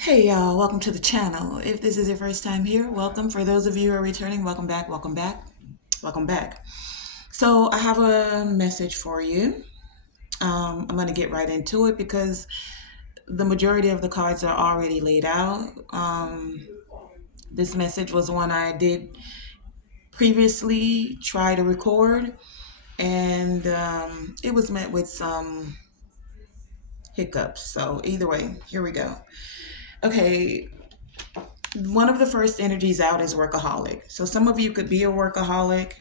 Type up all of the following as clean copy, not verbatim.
Hey y'all, welcome to the channel. If this is your first time here, welcome. For those of you who are returning, welcome back, welcome back, welcome back. So I have a message for you. I'm going to get right into it because the majority of the cards are already laid out. This message was one I did previously try to record, and it was met with some hiccups. So either way, here we go. Okay, one of the first energies out is workaholic. So some of you could be a workaholic.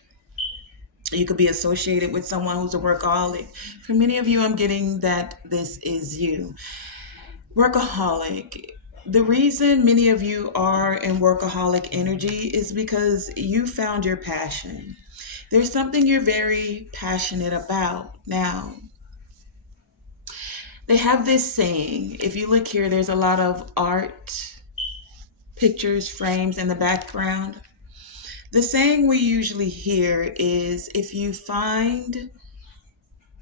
You could be associated with someone who's a workaholic. For many of you, I'm getting that this is you. Workaholic. The reason many of you are in workaholic energy is because you found your passion. There's something you're very passionate about. Now, they have this saying. If you look here, there's a lot of art, pictures, frames in the background. The saying we usually hear is if you find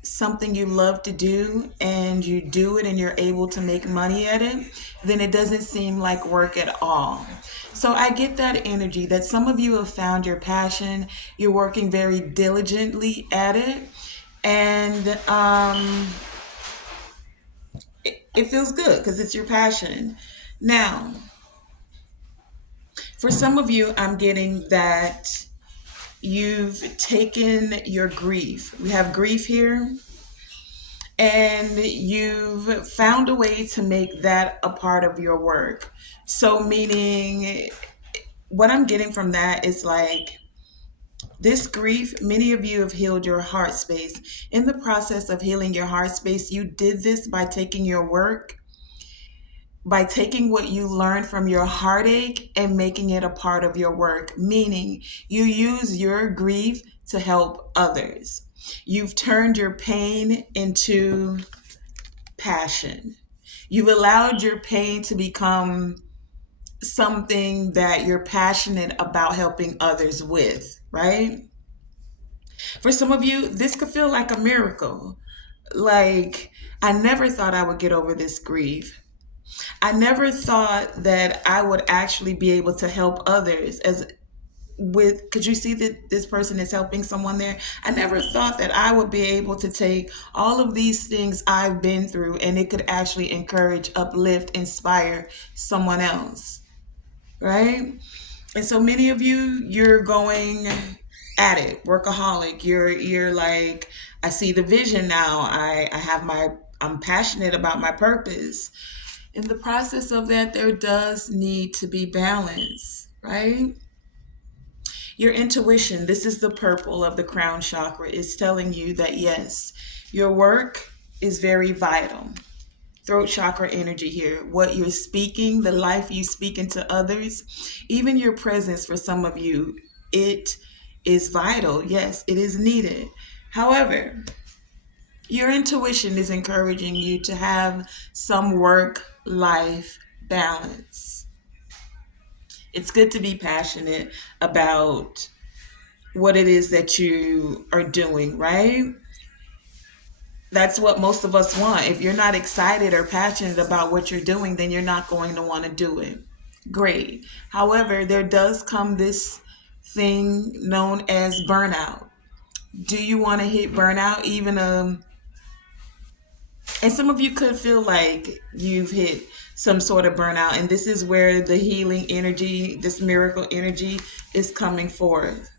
something you love to do and you do it and you're able to make money at it, then it doesn't seem like work at all. So I get that energy that some of you have found your passion, you're working very diligently at it, and it feels good because it's your passion. Now, for some of you, I'm getting that you've taken your grief. We have grief here, and you've found a way to make that a part of your work. So, meaning, what I'm getting from that is like this grief, many of you have healed your heart space. In the process of healing your heart space, you did this by taking your work, by taking what you learned from your heartache and making it a part of your work, meaning you use your grief to help others. You've turned your pain into passion. You've allowed your pain to become something that you're passionate about helping others with, right? For some of you, this could feel like a miracle. Like, I never thought I would get over this grief. I never thought that I would actually be able to help others as with could you see that this person is helping someone there? I never thought that I would be able to take all of these things I've been through and it could actually encourage, uplift, inspire someone else, right? And so many of you, you're going at it, workaholic. You're like, I see the vision now. I have my I'm passionate about my purpose. In the process of that, there does need to be balance, right? Your intuition, this is the purple of the crown chakra, is telling you that yes, your work is very vital. Throat chakra energy here. What you're speaking, the life you speak into others, even your presence for some of you, it is vital. Yes, it is needed. However, your intuition is encouraging you to have some work life balance. It's good to be passionate about what it is that you are doing, right? That's what most of us want. If you're not excited or passionate about what you're doing, then you're not going to want to do it. Great. However, there does come this thing known as burnout. Do you want to hit burnout? Even and some of you could feel like you've hit some sort of burnout, and this is where the healing energy, this miracle energy, is coming forth.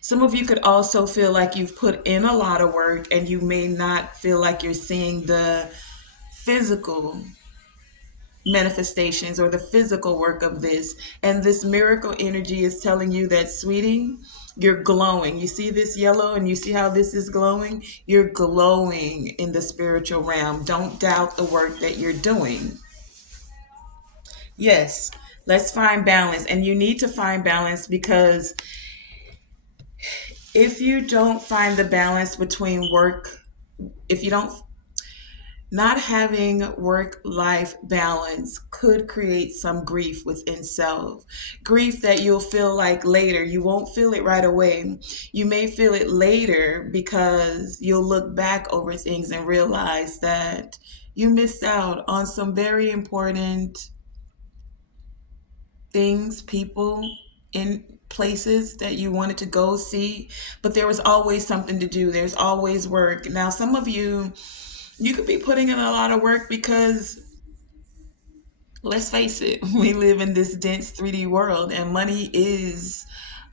Some of you could also feel like you've put in a lot of work and you may not feel like you're seeing the physical manifestations or the physical work of this. And this miracle energy is telling you that, sweetie, you're glowing. You see this yellow and you see how this is glowing? You're glowing in the spiritual realm. Don't doubt the work that you're doing. Yes, let's find balance. And you need to find balance because if you don't find the balance between work, if you don't, not having work life balance could create some grief within self. Grief that you'll feel like later. You won't feel it right away. You may feel it later because you'll look back over things and realize that You missed out on some very important things, people, in places that you wanted to go see, but there was always something to do. There's always work. Now, some of you, you could be putting in a lot of work because let's face it, we live in this dense 3D world, and money is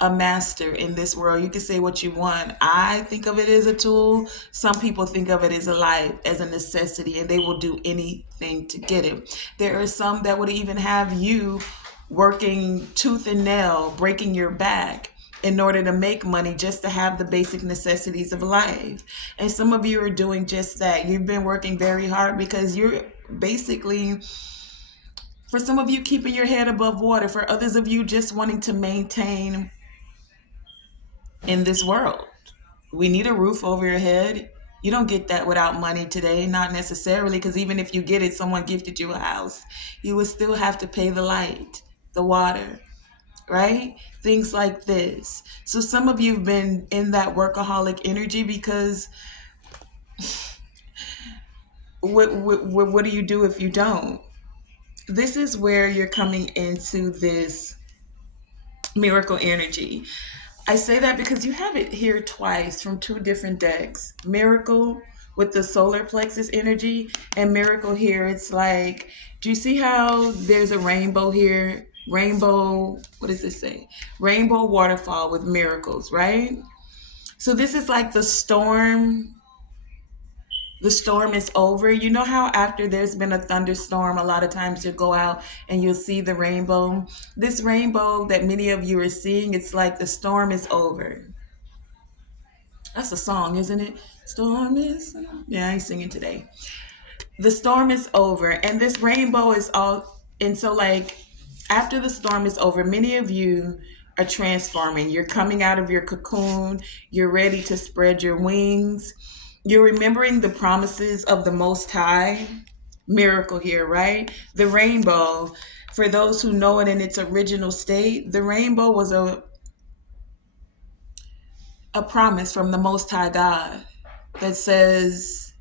a master in this world. You can say what you want. I think of it as a tool. Some people think of it as a life, as a necessity, and they will do anything to get it. There are some that would even have you working tooth and nail, breaking your back in order to make money just to have the basic necessities of life. And some of you are doing just that. You've been working very hard because you're basically, for some of you, keeping your head above water. For others of you, just wanting to maintain in this world. We need a roof over your head. You don't get that without money today, not necessarily, because even if you get it, someone gifted you a house, you would still have to pay the light, the water, right? Things like this. So some of you have been in that workaholic energy because what do you do if you don't? This is where you're coming into this miracle energy. I say that because you have it here twice from two different decks. Miracle with the solar plexus energy, and miracle here. It's like, do you see how there's a rainbow here? Rainbow, what does this say? Rainbow waterfall with miracles, right? So this is like the storm is over. You know how after there's been a thunderstorm, a lot of times you'll go out and you'll see the rainbow. This rainbow that many of you are seeing, it's like the storm is over. That's a song, isn't it? Storm is, yeah, I ain't singing today. The storm is over, and this rainbow is all, and so like after the storm is over, many of you are transforming. You're coming out of your cocoon, you're ready to spread your wings. You're remembering the promises of the Most High. Miracle here, right? The rainbow, for those who know it in its original state, the rainbow was a promise from the Most High God that says,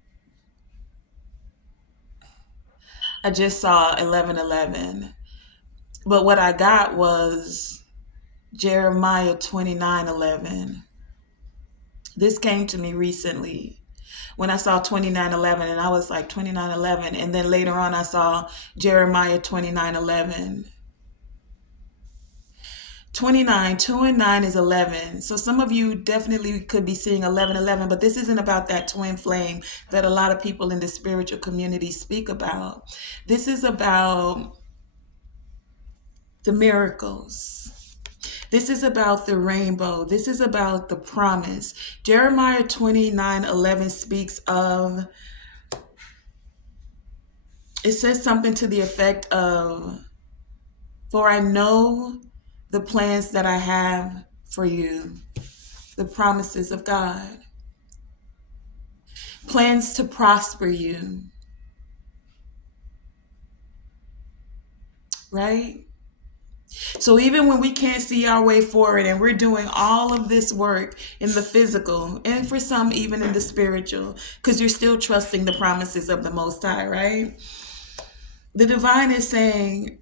I just saw 11:11, but what I got was Jeremiah 29:11. This came to me recently when I saw 29:11, and I was like 29:11, and then later on I saw Jeremiah 29:11. 29, 2 and 9 is 11. So some of you definitely could be seeing 11:11, but this isn't about that twin flame that a lot of people in the spiritual community speak about. This is about the miracles. This is about the rainbow. This is about the promise. Jeremiah 29:11 speaks of, it says something to the effect of, for I know the plans that I have for you, the promises of God, plans to prosper you, right? So even when we can't see our way forward and we're doing all of this work in the physical, and for some even in the spiritual, because you're still trusting the promises of the Most High, right? The divine is saying,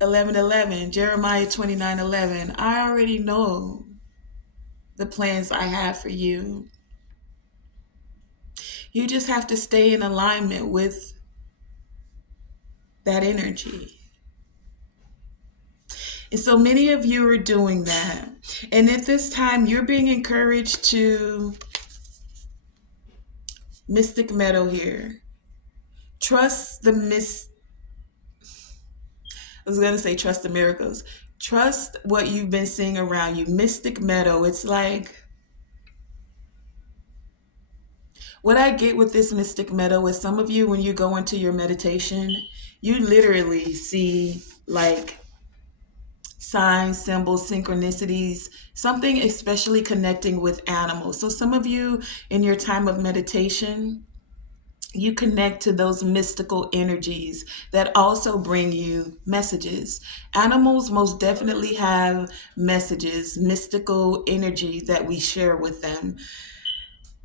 11:11, Jeremiah 29:11, I already know the plans I have for you. You just have to stay in alignment with that energy. And so many of you are doing that. And at this time, you're being encouraged to, Mystic Meadow here, trust the I was going to say trust the miracles. Trust what you've been seeing around you. Mystic Meadow, it's like, what I get with this Mystic Meadow is some of you, when you go into your meditation, you literally see like signs, symbols, synchronicities, something especially connecting with animals. So some of you in your time of meditation, you connect to those mystical energies that also bring you messages. Animals most definitely have messages, mystical energy that we share with them.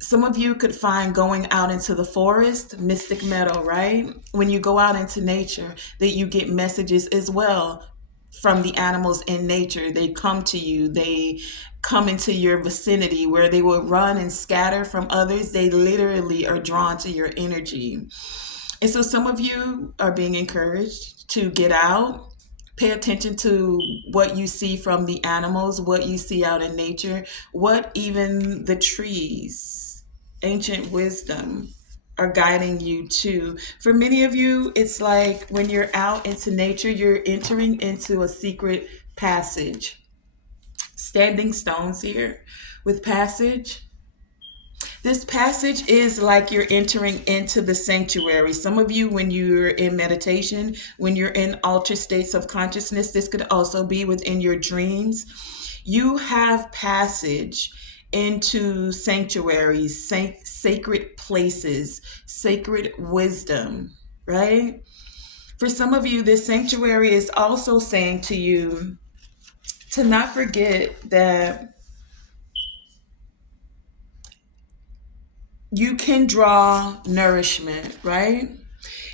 Some of you could find going out into the forest, mystic meadow, right? When you go out into nature, that you get messages as well from the animals in nature. They come to you, they come into your vicinity where they will run and scatter from others. They literally are drawn to your energy. And so some of you are being encouraged to get out, pay attention to what you see from the animals, what you see out in nature, what even the trees, ancient wisdom are guiding you to. For many of you, it's like when you're out into nature, you're entering into a secret passage. Standing stones here with passage. This passage is like you're entering into the sanctuary. Some of you, when you're in meditation, when you're in altered states of consciousness, this could also be within your dreams. You have passage into sanctuaries, sacred places, sacred wisdom, right? For some of you, this sanctuary is also saying to you to not forget that you can draw nourishment, right?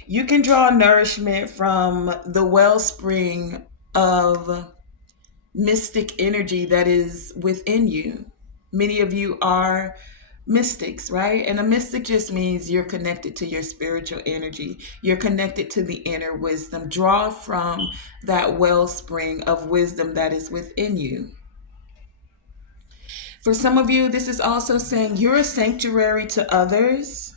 You can draw nourishment from the wellspring of mystic energy that is within you. Many of you are mystics, right? And a mystic just means you're connected to your spiritual energy. You're connected to the inner wisdom. Draw from that wellspring of wisdom that is within you. For some of you, this is also saying you're a sanctuary to others.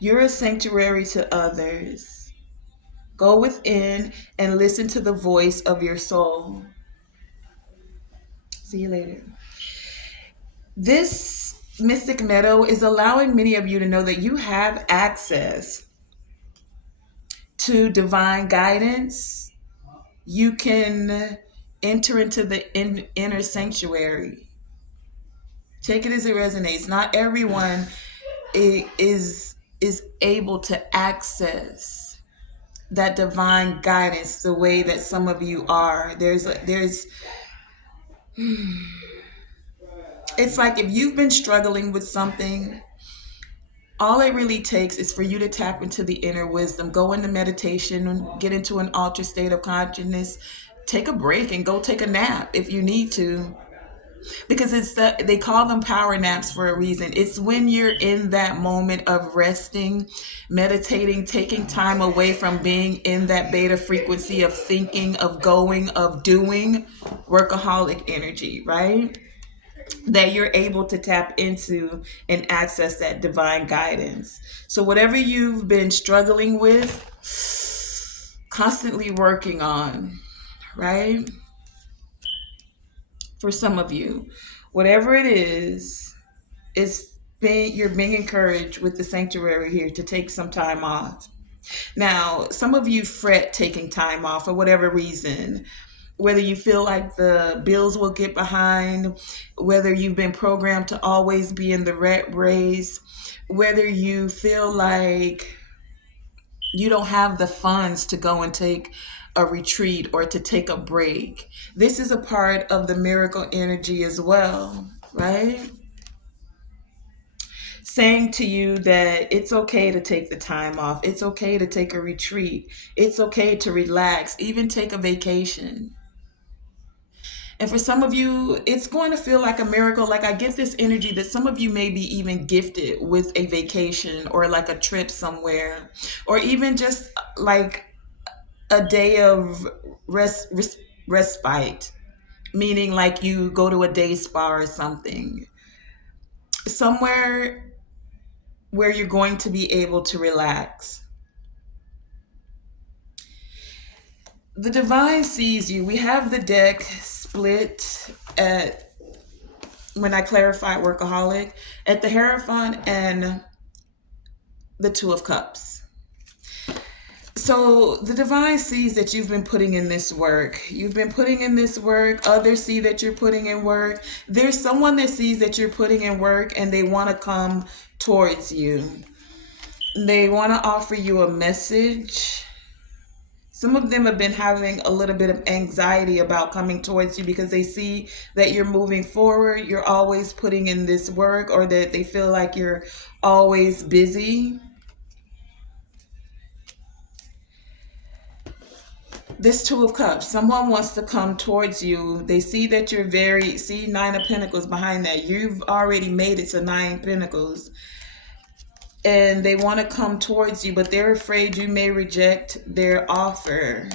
You're a sanctuary to others. Go within and listen to the voice of your soul. See you later. This mystic meadow is allowing many of you to know that you have access to divine guidance. You can enter into the inner sanctuary. Take it as it resonates. Not everyone is able to access that divine guidance the way that some of you are. It's like if you've been struggling with something, all it really takes is for you to tap into the inner wisdom, go into meditation, get into an altered state of consciousness, take a break and go take a nap if you need to. Because they call them power naps for a reason. It's when you're in that moment of resting, meditating, taking time away from being in that beta frequency of thinking, of going, of doing, workaholic energy, right? That you're able to tap into and access that divine guidance. So whatever you've been struggling with, constantly working on, right? For some of you, whatever it is, you're being encouraged with the sanctuary here to take some time off. Now, some of you fret taking time off for whatever reason, whether you feel like the bills will get behind, whether you've been programmed to always be in the rat race, whether you feel like you don't have the funds to go and take a retreat or to take a break. This is a part of the miracle energy as well, right? Saying to you that it's okay to take the time off. It's okay to take a retreat. It's okay to relax, even take a vacation. And for some of you, it's going to feel like a miracle. Like I get this energy that some of you may be even gifted with a vacation or like a trip somewhere, or even just like a day of respite, meaning like you go to a day spa or something, somewhere where you're going to be able to relax. The divine sees you. We have the deck split at, when I clarified workaholic, at the Hierophant and the Two of Cups. So the divine sees that you've been putting in this work. You've been putting in this work. Others see that you're putting in work. There's someone that sees that you're putting in work and they want to come towards you. They want to offer you a message. Some of them have been having a little bit of anxiety about coming towards you because they see that you're moving forward, you're always putting in this work, or that they feel like you're always busy. This Two of Cups, someone wants to come towards you. They see that you're very, see Nine of Pentacles behind that. You've already made it to Nine Pentacles. And they want to come towards you, but they're afraid you may reject their offer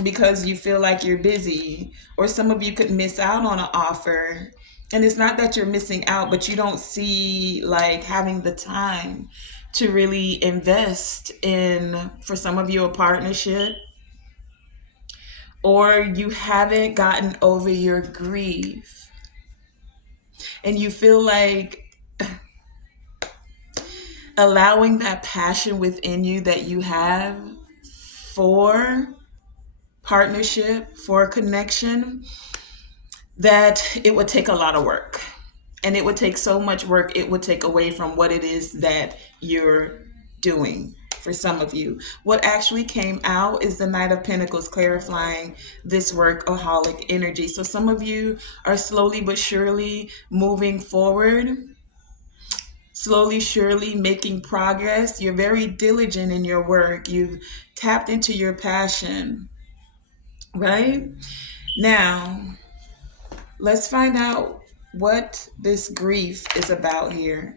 because you feel like you're busy, or some of you could miss out on an offer. And it's not that you're missing out, but you don't see like having the time to really invest in, for some of you, a partnership, or you haven't gotten over your grief and you feel like allowing that passion within you that you have for partnership, for connection, that it would take a lot of work. And it would take so much work, it would take away from what it is that you're doing. For some of you, what actually came out is the Knight of Pentacles, clarifying this workaholic energy. So some of you are slowly but surely moving forward, slowly, surely making progress. You're very diligent in your work. You've tapped into your passion, right? Now, let's find out what this grief is about here.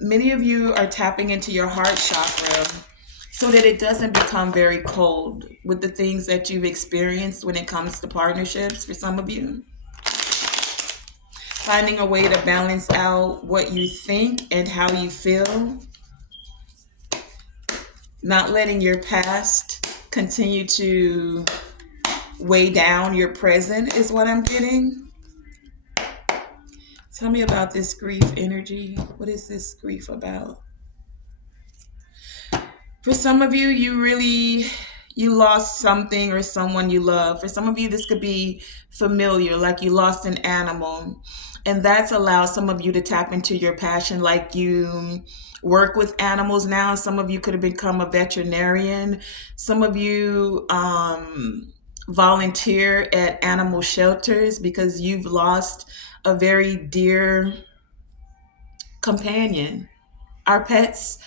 Many of you are tapping into your heart chakra so that it doesn't become very cold with the things that you've experienced when it comes to partnerships. For some of you, finding a way to balance out what you think and how you feel, not letting your past continue to weigh down your present is what I'm getting. Tell me about this grief energy. What is this grief about? For some of you, you lost something or someone you love. For some of you, this could be familiar, like you lost an animal. And that's allowed some of you to tap into your passion, like you work with animals now. Some of you could have become a veterinarian. Some of you volunteer at animal shelters because you've lost a very dear companion. Our pets,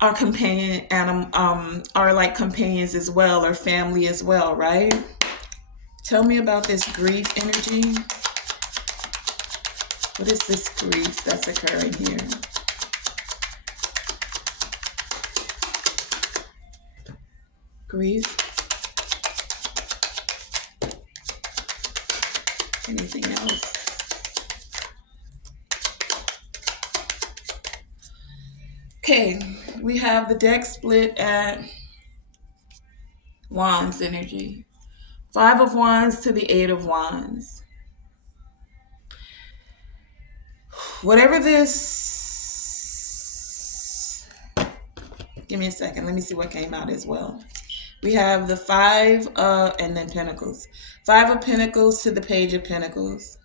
our companion animal, are like companions as well, or family as well, right? Tell me about this grief energy. What is this grief that's occurring here? Grief. Anything else? Okay, we have the deck split at Wands energy. Five of Wands to the Eight of Wands. Whatever this... Give me a second. Let me see what came out as well. We have the Five of... and then Pentacles. Five of Pentacles to the Page of Pentacles.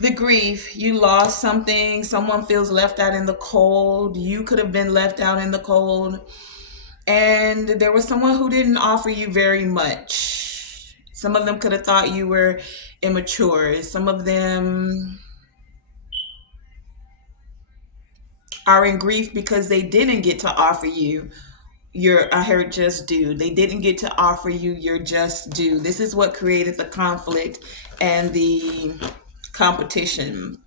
The grief, you lost something, someone feels left out in the cold, you could have been left out in the cold, and there was someone who didn't offer you very much. Some of them could have thought you were immature. Some of them are in grief because they didn't get to offer you I heard just due. They didn't get to offer you your just due. This is what created the conflict and the competition.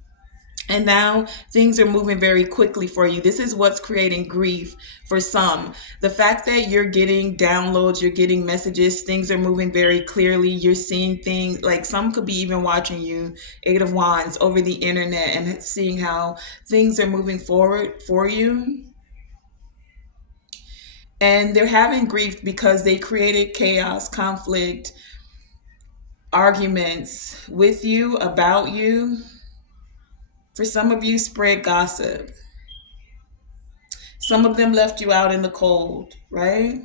And now things are moving very quickly for you. This is what's creating grief for some. The fact that you're getting downloads, you're getting messages, things are moving very clearly. You're seeing things, like some could be even watching you, Eight of Wands, over the internet and seeing how things are moving forward for you. And they're having grief because they created chaos, conflict, arguments with you, about you. For some of you, spread gossip. Some of them left you out in the cold, right?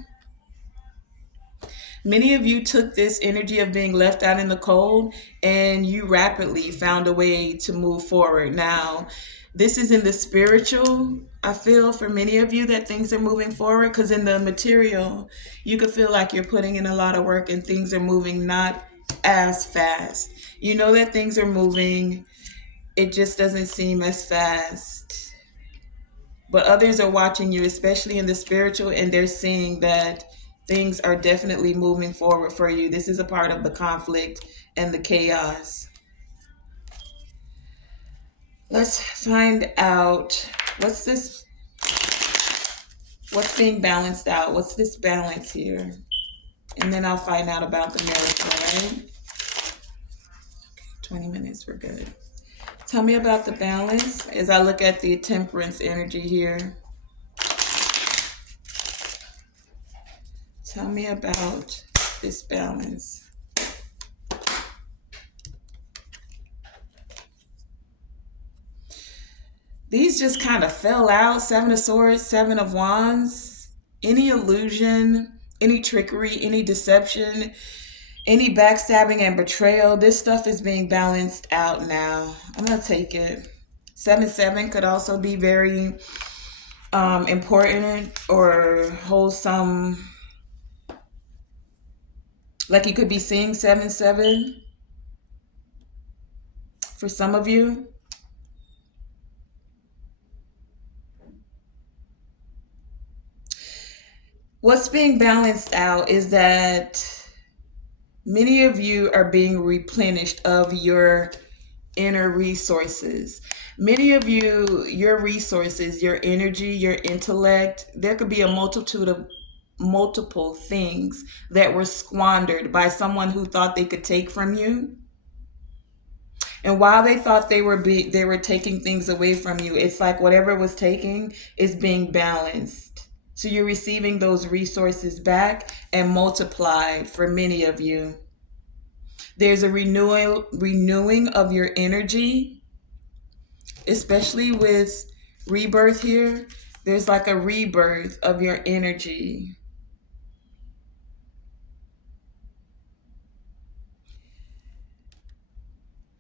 Many of you took this energy of being left out in the cold and you rapidly found a way to move forward. Now, This is in the spiritual. I feel for many of you that things are moving forward, because in the material, you could feel like you're putting in a lot of work and things are moving not as fast. You know that things are moving, it just doesn't seem as fast. But others are watching you, especially in the spiritual, and they're seeing that things are definitely moving forward for you. This is a part of the conflict and the chaos. Let's find out what's this, what's being balanced out, what's this balance here, and then I'll find out about the miracle. Right? 20 minutes, we're good. Tell me about the balance as I look at the temperance energy here. Tell me about this balance. These just kind of fell out. Seven of Swords, Seven of Wands. Any illusion, any trickery, any deception, any backstabbing and betrayal, this stuff is being balanced out now. I'm going to take it. 7-7 could also be very important or hold some, like you could be seeing 7-7 for some of you. What's being balanced out is that many of you are being replenished of your inner resources. Many of you, your resources, your energy, your intellect, there could be a multitude of multiple things that were squandered by someone who thought they could take from you. And while they thought they were taking things away from you, it's like whatever was taking is being balanced. So you're receiving those resources back and multiplied for many of you. There's a renewing of your energy, especially with rebirth here. There's like a rebirth of your energy.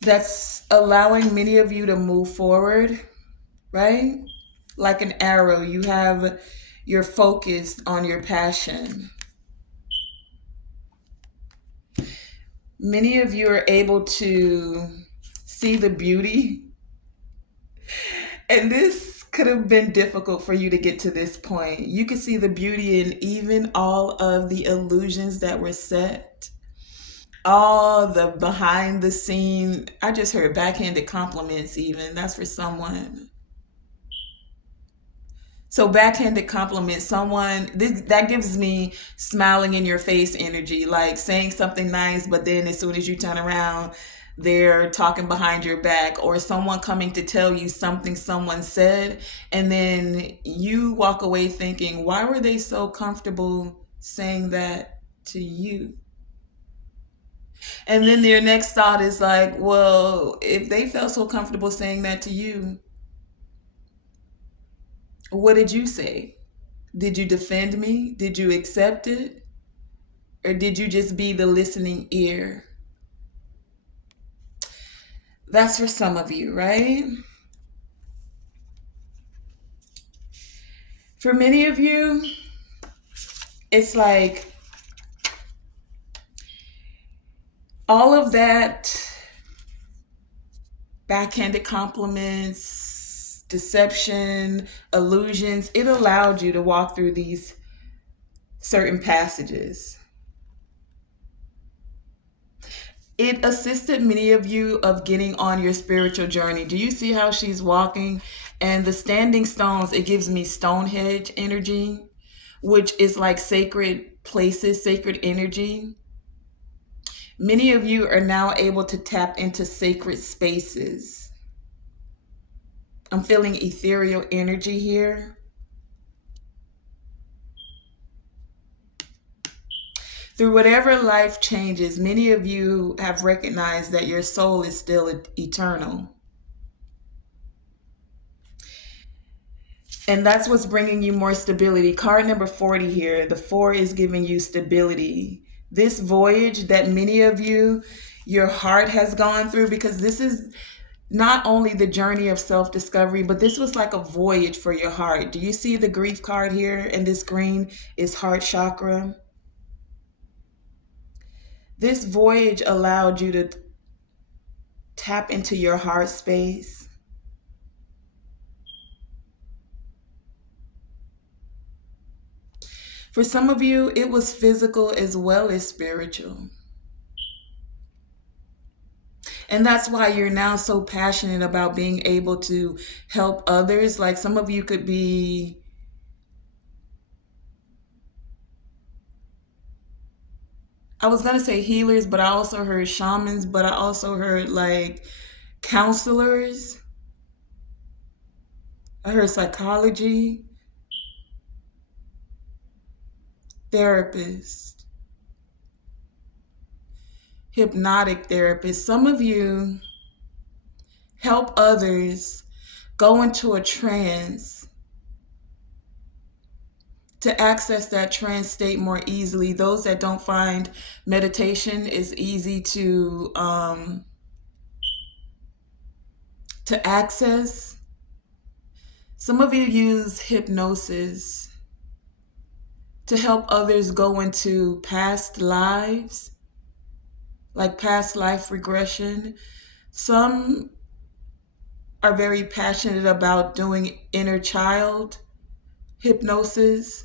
That's allowing many of you to move forward, right? Like an arrow, you're focused on your passion. Many of you are able to see the beauty. And this could have been difficult for you to get to this point. You could see the beauty in even all of the illusions that were set, all the behind the scene. I just heard backhanded compliments even. That's for someone. So backhanded compliment, someone that gives me smiling in your face energy, like saying something nice, but then as soon as you turn around, they're talking behind your back, or someone coming to tell you something someone said, and then you walk away thinking, why were they so comfortable saying that to you? And then their next thought is like, well, if they felt so comfortable saying that to you, what did you say? Did you defend me? Did you accept it? Or did you just be the listening ear? That's for some of you, right? For many of you, it's like all of that backhanded compliments, deception, illusions, it allowed you to walk through these certain passages. It assisted many of you of getting on your spiritual journey. Do you see how she's walking? And the standing stones, it gives me Stonehenge energy, which is like sacred places, sacred energy. Many of you are now able to tap into sacred spaces. I'm feeling ethereal energy here. Through whatever life changes, many of you have recognized that your soul is still eternal. And that's what's bringing you more stability. Card number 40 here, the 4 is giving you stability. This voyage that many of you, your heart has gone through, because this is not only the journey of self discovery, but this was like a voyage for your heart. Do you see the grief card here? And this green is heart chakra. This voyage allowed you to tap into your heart space. For some of you, it was physical as well as spiritual. And that's why you're now so passionate about being able to help others. Like some of you could be, I was going to say healers, but I also heard shamans, but I also heard like counselors. I heard psychology, therapists, hypnotic therapists. Some of you help others go into a trance to access that trance state more easily. Those that don't find meditation is easy to access. Some of you use hypnosis to help others go into past lives, like past life regression. Some are very passionate about doing inner child hypnosis.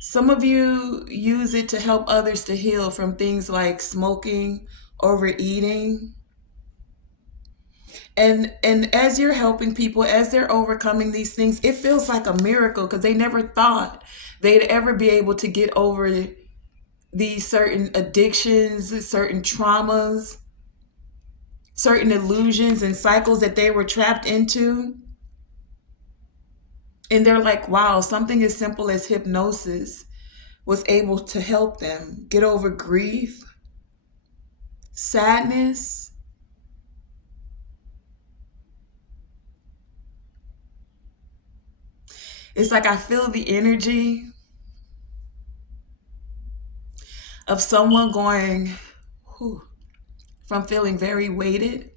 Some of you use it to help others to heal from things like smoking, overeating. And as you're helping people, as they're overcoming these things, it feels like a miracle because they never thought they'd ever be able to get over these certain addictions, certain traumas, certain illusions and cycles that they were trapped into. And they're like, wow, something as simple as hypnosis was able to help them get over grief, sadness. It's like I feel the energy of someone going, whew, from feeling very weighted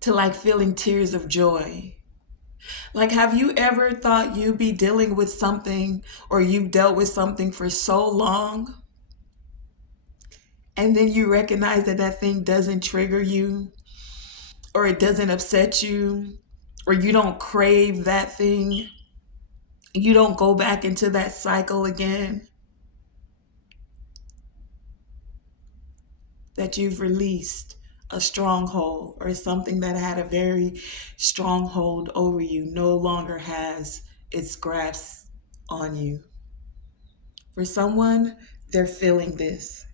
to like feeling tears of joy. Like, have you ever thought you'd be dealing with something or you've dealt with something for so long and then you recognize that that thing doesn't trigger you or it doesn't upset you or you don't crave that thing? You don't go back into that cycle again, that you've released a stronghold or something that had a very stronghold over you no longer has its grasp on you. For someone, they're feeling this,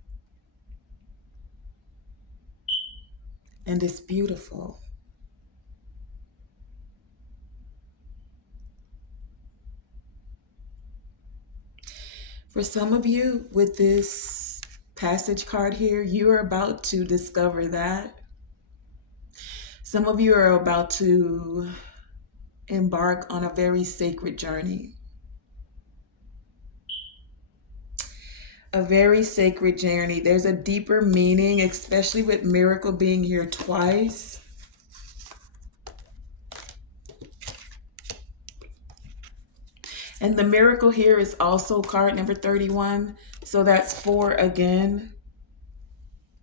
and it's beautiful. For some of you, with this passage card here, you are about to discover that. Some of you are about to embark on a very sacred journey. A very sacred journey. There's a deeper meaning, especially with miracle being here twice. And the miracle here is also card number 31. So that's 4 again,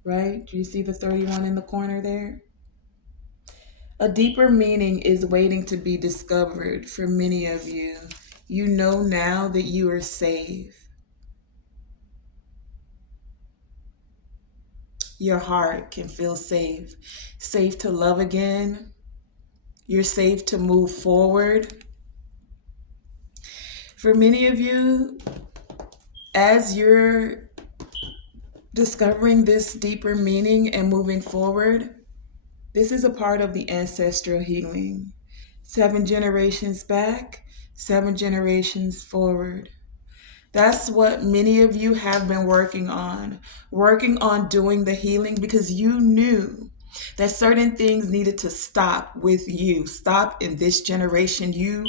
right? Do you see the 31 in the corner there? A deeper meaning is waiting to be discovered for many of you. You know now that you are safe. Your heart can feel safe. Safe to love again. You're safe to move forward. For many of you, as you're discovering this deeper meaning and moving forward, this is a part of the ancestral healing. 7 generations back, 7 generations forward. That's what many of you have been working on doing the healing because you knew that certain things needed to stop with you, stop in this generation. You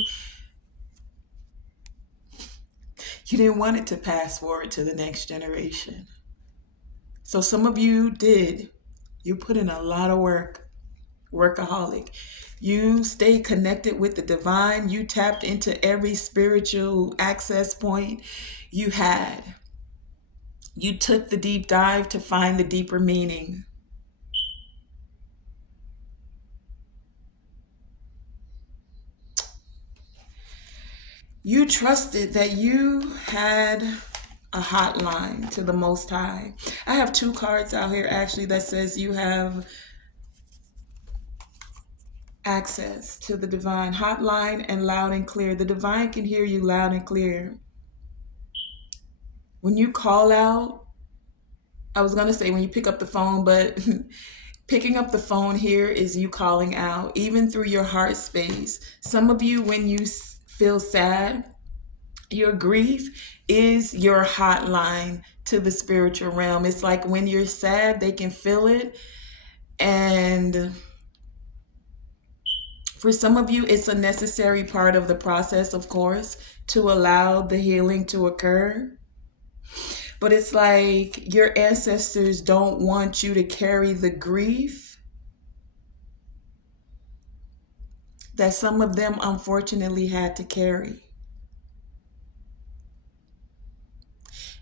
didn't want it to pass forward to the next generation. So some of you did. You put in a lot of work, workaholic. You stay connected with the divine. You tapped into every spiritual access point you had. You took the deep dive to find the deeper meaning. You trusted that you had a hotline to the Most High. I have two cards out here actually that says you have access to the divine hotline and loud and clear. The divine can hear you loud and clear. When you call out, I was going to say when you pick up the phone, but picking up the phone here is you calling out, even through your heart space. Some of you, when you feel sad, your grief is your hotline to the spiritual realm. It's like when you're sad, they can feel it. And for some of you, it's a necessary part of the process, of course, to allow the healing to occur. But it's like your ancestors don't want you to carry the grief that some of them unfortunately had to carry.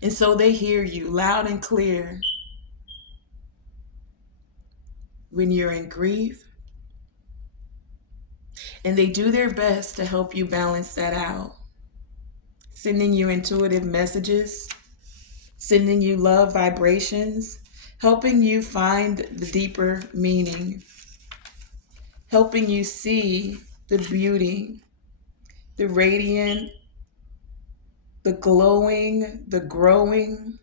And so they hear you loud and clear when you're in grief. And they do their best to help you balance that out, sending you intuitive messages, sending you love vibrations, helping you find the deeper meaning, helping you see the beauty, the radiant, the glowing, the growing,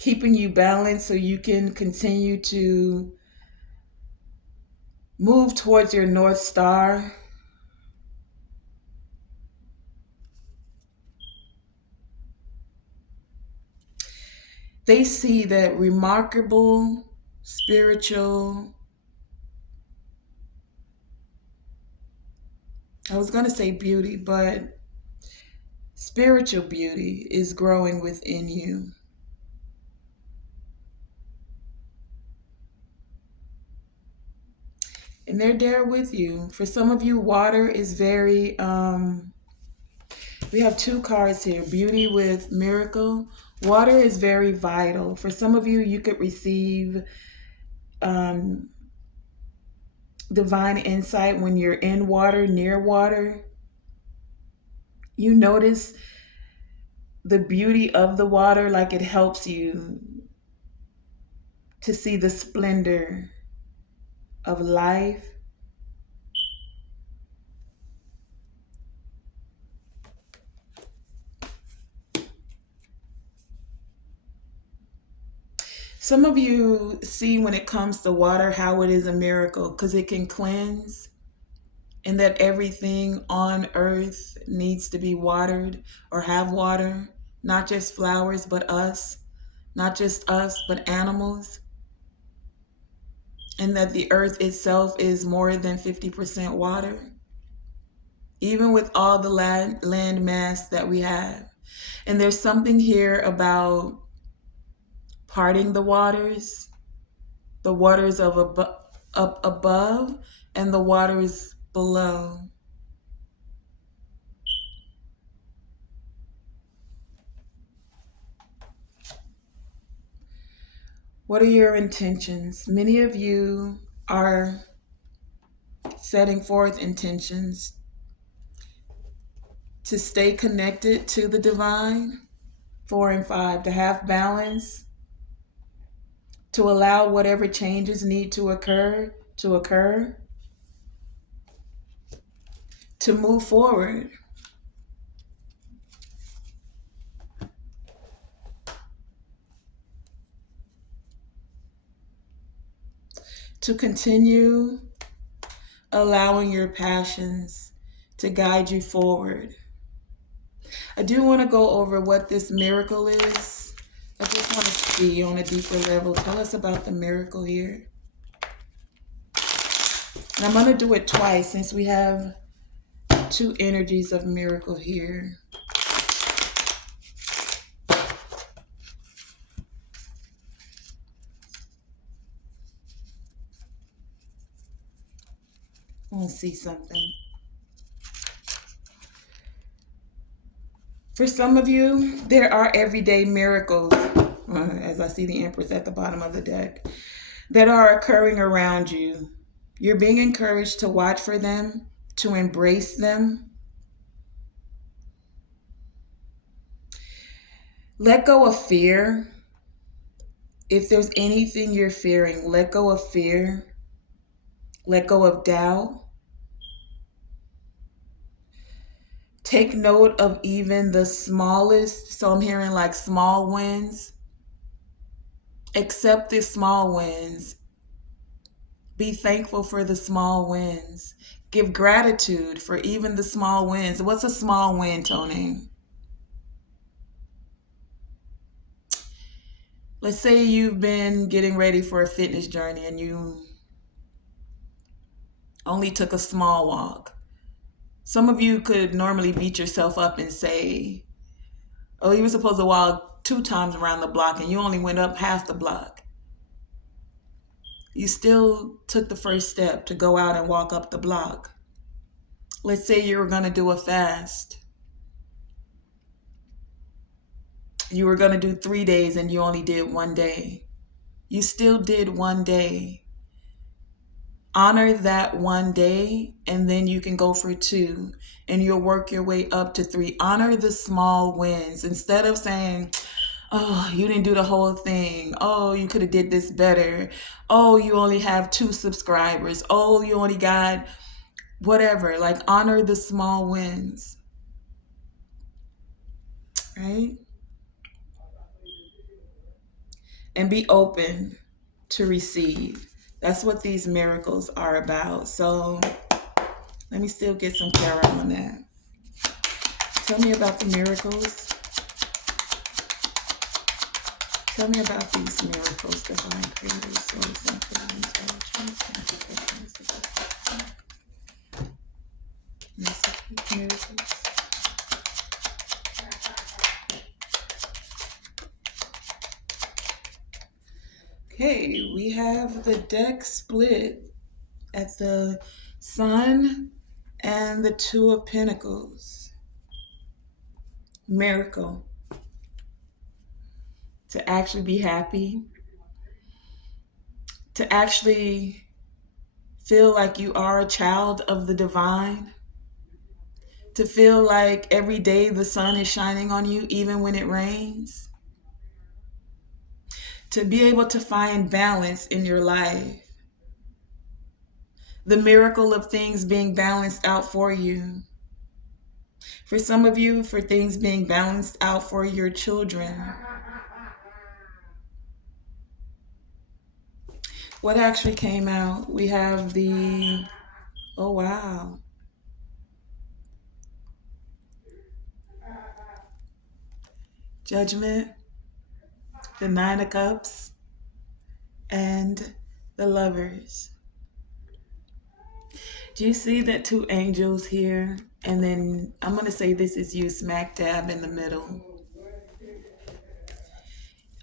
keeping you balanced so you can continue to move towards your North Star. They see that remarkable spiritual, I was going to say beauty, but spiritual beauty is growing within you. And they're there with you. For some of you, water is very, we have two cards here, beauty with miracle. Water is very vital. For some of you, you could receive divine insight when you're in water, near water. You notice the beauty of the water, like it helps you to see the splendor of life. Some of you see when it comes to water how it is a miracle because it can cleanse, and that everything on earth needs to be watered or have water, not just flowers, but us, not just us, but animals, and that the earth itself is more than 50% water, even with all the land mass that we have. And there's something here about parting the waters of up above and the waters below. What are your intentions? Many of you are setting forth intentions to stay connected to the divine, 4 and 5, to have balance, to allow whatever changes need to occur, to move forward. To continue allowing your passions to guide you forward. I do want to go over what this miracle is. I just want to see on a deeper level. Tell us about the miracle here. And I'm going to do it twice since we have two energies of miracle here. I want to see something. For some of you, there are everyday miracles, as I see the Empress at the bottom of the deck, that are occurring around you. You're being encouraged to watch for them, to embrace them. Let go of fear. If there's anything you're fearing, let go of fear. Let go of doubt. Take note of even the smallest. So I'm hearing like small wins. Accept the small wins. Be thankful for the small wins. Give gratitude for even the small wins. What's a small win, Tonae? Let's say you've been getting ready for a fitness journey and you only took a small walk. Some of you could normally beat yourself up and say, oh, you were supposed to walk 2 times around the block and you only went up half the block. You still took the first step to go out and walk up the block. Let's say you were going to do a fast. You were going to do 3 days and you only did 1 day. You still did 1 day. Honor that 1 day, and then you can go for 2, and you'll work your way up to 3. Honor the small wins. Instead of saying, oh, you didn't do the whole thing. Oh, you could have did this better. Oh, you only have 2 subscribers. Oh, you only got whatever. Like, honor the small wins, right? And be open to receive. That's what these miracles are about. So let me still get some clarity on that. Tell me about the miracles. Tell me about these miracles, divine creators, source, infinite intelligence, miracles. Okay, we have the deck split at the Sun and the 2 of Pentacles. Miracle. To actually be happy. To actually feel like you are a child of the divine. To feel like every day the sun is shining on you, even when it rains. To be able to find balance in your life. The miracle of things being balanced out for you. For some of you, for things being balanced out for your children. What actually came out? We have the, oh wow. Judgment, the 9 of Cups, and the Lovers. Do you see that 2 angels here? And then I'm going to say this is you smack dab in the middle.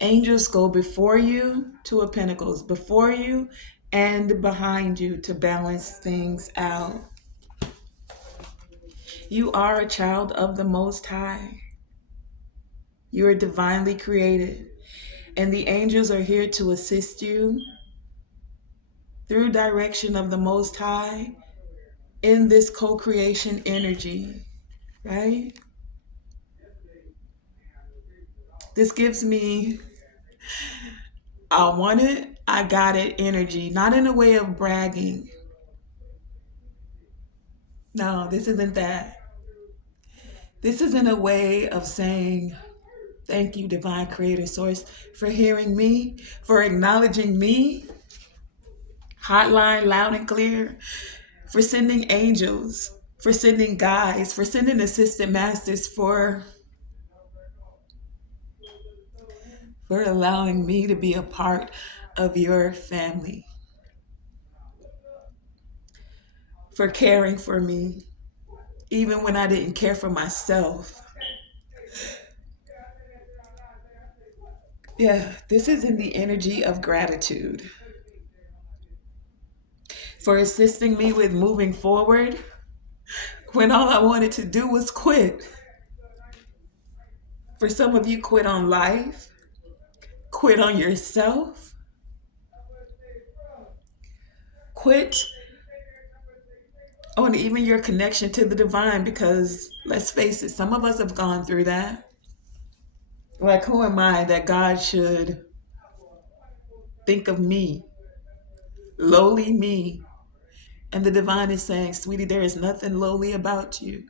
Angels go before you, 2 of Pentacles, before you and behind you to balance things out. You are a child of the Most High. You are divinely created. And the angels are here to assist you through direction of the Most High in this co-creation energy, right? This gives me, I want it, I got it energy, not in a way of bragging. No, this isn't that. This is in a way of saying, thank you, Divine Creator Source, for hearing me, for acknowledging me, hotline loud and clear, for sending angels, for sending guides, for sending assistant masters, for allowing me to be a part of your family, for caring for me, even when I didn't care for myself. Yeah, this is in the energy of gratitude. for assisting me with moving forward when all I wanted to do was quit. For some of you, quit on life, quit on yourself, quit on even your connection to the divine, because let's face it, some of us have gone through that. Like, who am I that God should think of me, lowly me? And the divine is saying, sweetie, there is nothing lowly about you.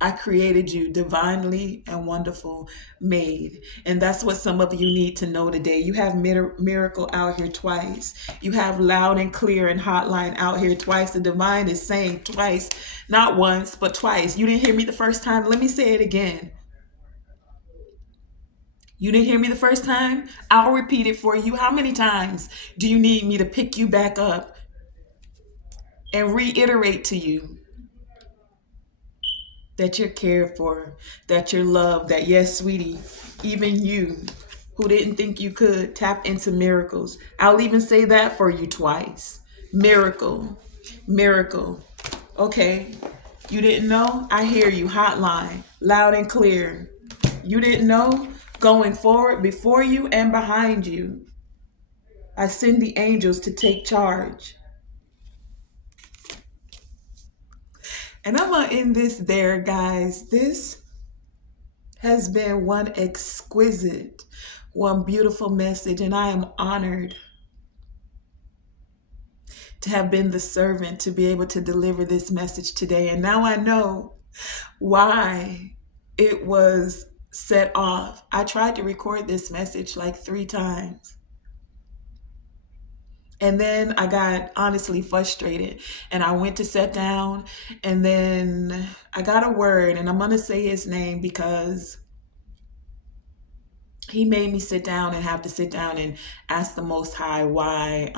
I created you divinely and wonderful made. And that's what some of you need to know today. You have miracle out here twice. You have loud and clear and hotline out here twice. The divine is saying twice, not once, but twice. You didn't hear me the first time. Let me say it again. You didn't hear me the first time? I'll repeat it for you. How many times do you need me to pick you back up and reiterate to you that you're cared for, that you're loved, that yes, sweetie, even you who didn't think you could tap into miracles. I'll even say that for you twice. Miracle, miracle. Okay, you didn't know? I hear you, hotline, loud and clear. You didn't know? Going forward, before you and behind you, I send the angels to take charge. And I'm gonna end this there, guys. This has been one exquisite, one beautiful message, and I am honored to have been the servant to be able to deliver this message today. And now I know why it was set off. I tried to record this message like 3 times. And then I got honestly frustrated and I went to sit down, and then I got a word, and I'm going to say his name because he made me sit down and have to sit down and ask the Most High why,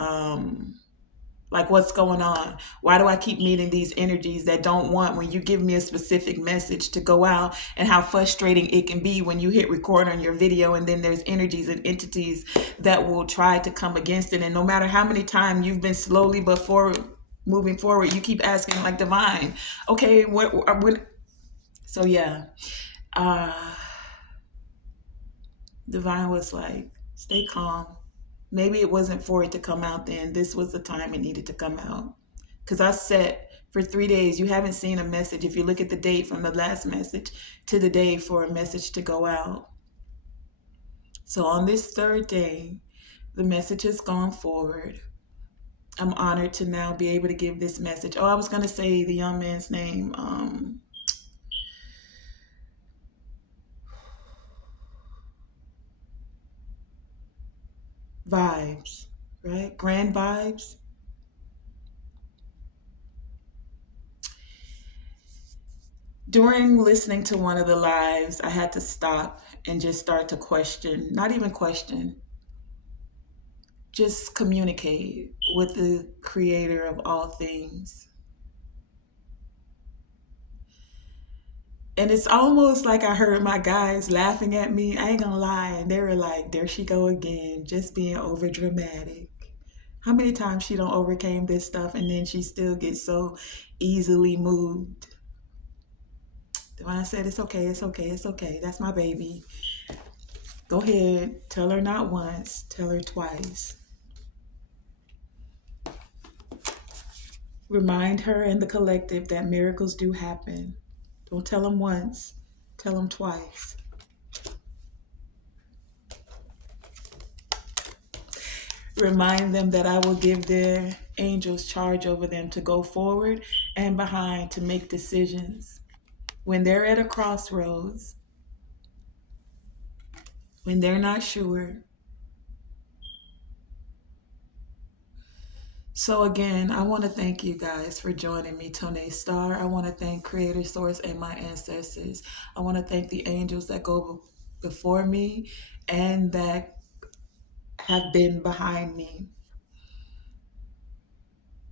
like, what's going on? Why do I keep meeting these energies that don't want when you give me a specific message to go out, and how frustrating it can be when you hit record on your video and then there's energies and entities that will try to come against it. And no matter how many times you've been slowly but forward, moving forward, you keep asking like, divine, okay, what so yeah. Uh, Divine was like, stay calm. Maybe it wasn't for it to come out then. This was the time it needed to come out. Because I set for 3 days. You haven't seen a message. If you look at the date from the last message to the day for a message to go out. So on this 3rd day, the message has gone forward. I'm honored to now be able to give this message. Oh, I was going to say the young man's name. Vibes, right? Grand Vibes. During listening to one of the lives, I had to stop and just start to question, not even question, just communicate with the creator of all things. And it's almost like I heard my guys laughing at me. I ain't gonna lie. And they were like, there she go again, just being over dramatic. How many times she don't overcame this stuff and then she still gets so easily moved? When I said, it's okay, it's okay, it's okay. That's my baby. Go ahead. Tell her not once. Tell her twice. Remind her and the collective that miracles do happen. Don't tell them once. Tell them twice. Remind them that I will give their angels charge over them to go forward and behind to make decisions. When they're at a crossroads, when they're not sure. So again, I want to thank you guys for joining me, Tonae Star. I want to thank Creator Source and my ancestors. I want to thank the angels that go before me and that have been behind me.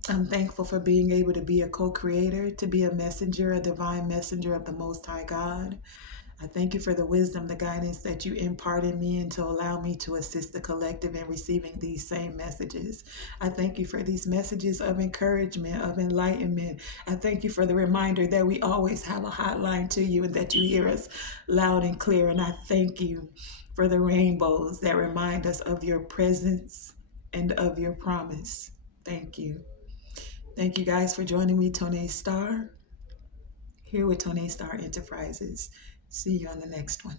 I'm thankful for being able to be a co-creator, to be a messenger, a divine messenger of the Most High God. I thank you for the wisdom, the guidance that you impart in me and to allow me to assist the collective in receiving these same messages. I thank you for these messages of encouragement, of enlightenment. I thank you for the reminder that we always have a hotline to you and that you hear us loud and clear. And I thank you for the rainbows that remind us of your presence and of your promise. Thank you. Thank you guys for joining me, Tonae Star, here with Tonae Star Enterprises. See you on the next one.